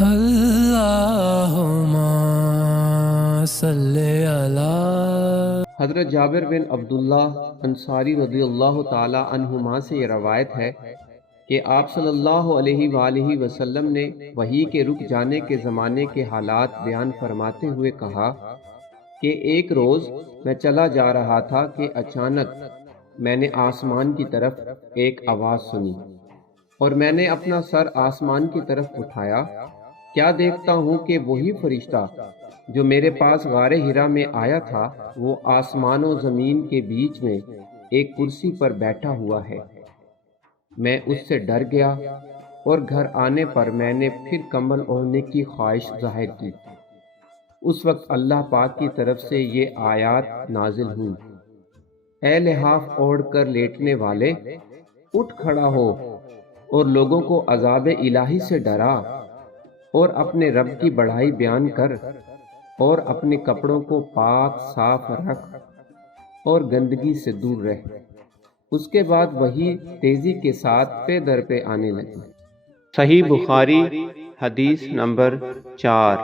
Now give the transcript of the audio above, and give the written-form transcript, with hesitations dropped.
اللہم صلی علی۔ حضرت جابر بن عبداللہ انصاری رضی اللہ تعالی عنہما سے یہ روایت ہے کہ آپ صلی اللہ علیہ وآلہ وسلم نے وحی کے رک جانے کے زمانے کے حالات بیان فرماتے ہوئے کہا کہ ایک روز میں چلا جا رہا تھا کہ اچانک میں نے آسمان کی طرف ایک آواز سنی اور میں نے اپنا سر آسمان کی طرف اٹھایا، کیا دیکھتا ہوں کہ وہی فرشتہ جو میرے پاس غار حرا میں آیا تھا وہ آسمان و زمین کے بیچ میں ایک کرسی پر بیٹھا ہوا ہے۔ میں اس سے ڈر گیا اور گھر آنے پر میں نے پھر کمبل اوڑھنے کی خواہش ظاہر کی۔ اس وقت اللہ پاک کی طرف سے یہ آیات نازل ہوئی، اے لحاف اوڑھ کر لیٹنے والے، اٹھ کھڑا ہو اور لوگوں کو عذاب الہی سے ڈرا، اور اپنے رب کی بڑائی بیان کر، اور اپنے کپڑوں کو پاک صاف رکھ اور گندگی سے دور رہ۔ اس کے بعد وہی تیزی کے ساتھ پے در پہ آنے لگی۔ صحیح بخاری حدیث نمبر 4۔